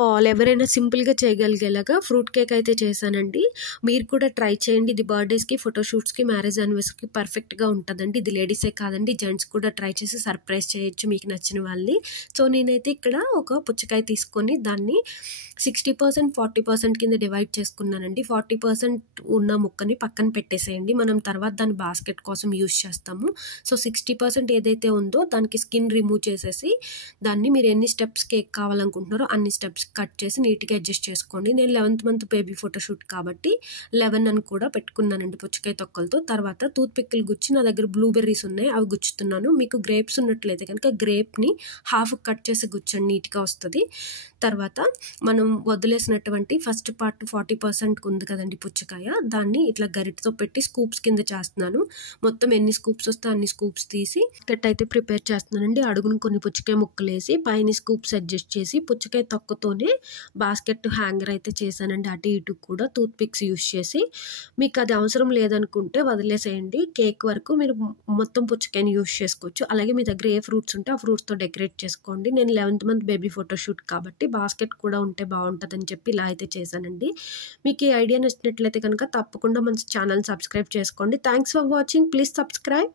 ఎవరైనా సింపుల్‌గా చేయగలిగేలాగా fruit cake అయితే చేశానండి. మీరు కూడా ట్రై చేయండి. ఇది బర్త్‌డేస్‌కి, ఫోటోషూట్స్‌కి, మ్యారేజ్ యానివర్సరీకి పర్ఫెక్ట్‌గా ఉంటదండి. ఇది లేడీసే కాదండి, జెంట్స్ కూడా ట్రై చేసి సర్ప్రైజ్ చేయొచ్చు మీకు నచ్చిన వాళ్ళని. సో, నేనైతే ఇక్కడ ఒక పుచ్చకాయ తీసుకొని దాన్ని 60%, 40% కింద డివైడ్ చేసుకున్నానండి. 40% ఉన్న ముక్కని పక్కన పెట్టేసేయండి. మనం తర్వాత దాన్ని బాస్కెట్ కోసం యూజ్ చేస్తాము. సో, 60% ఏదైతే ఉందో దానికి స్కిన్ రిమూవ్ చేసేసి దాన్ని మీరు ఎన్ని స్టెప్స్ కేక్ కావాలనుకుంటున్నారో అన్ని స్టెప్స్ కట్ చేసి నీట్‌గా అడ్జస్ట్ చేసుకోండి. నేను 11th మంత్ బేబీ ఫోటోషూట్ కాబట్టి 11 అని కూడా పెట్టుకున్నానండి పుచ్చకాయ తొక్కలతో. తర్వాత టూత్ పిక్‌లు గుచ్చి నా దగ్గర బ్లూబెర్రీస్ ఉన్నాయి, అవి గుచ్చుతున్నాను. మీకు గ్రేప్స్ ఉన్నట్లయితే కనుక గ్రేప్‌ని హాఫ్ కట్ చేసి గుచ్చండి, నీట్‌గా వస్తది. తర్వాత మనం వదిలేసినటువంటి ఫస్ట్ పార్ట్ 40% ఉంది కదండీ పుచ్చకాయ, దాన్ని ఇట్లా గరిటెతో పెట్టి స్కూప్స్ కింద చేస్తున్నాను. మొత్తం ఎన్ని స్కూప్స్ వస్తే అన్ని స్కూప్స్ తీసి కట్ అయితే ప్రిపేర్ చేస్తున్నానండి. అడుగున కొన్ని పుచ్చకాయ ముక్కలేసి పైన స్కూప్స్ అడ్జస్ట్ చేసి పుచ్చకాయ తొక్కతోనే బాస్కెట్ హ్యాంగర్ అయితే చేశానండి. అటు ఇటు కూడా టూత్ పిక్స్ యూజ్ చేసి. మీకు అది అవసరం లేదనుకుంటే వదిలేసేయండి. కేక్ వరకు మీరు మొత్తం పుచ్చకాయని యూజ్ చేసుకోవచ్చు. అలాగే మీ దగ్గర ఏ ఫ్రూట్స్ ఉంటే ఆ ఫ్రూట్స్‌తో డెకరేట్ చేసుకోండి. నేను 11th మంత్ బేబీ ఫోటోషూట్ కాబట్టి బాస్కెట్ కూడా ఉంటే బాగుంటుందని చెప్పి ఇలా అయితే చేశానండి. మీకు ఈ ఐడియా నచ్చినట్లయితే కనుక తప్పకుండా మన ఛానల్ సబ్స్క్రైబ్ చేసుకోండి. Thanks for watching. Please subscribe.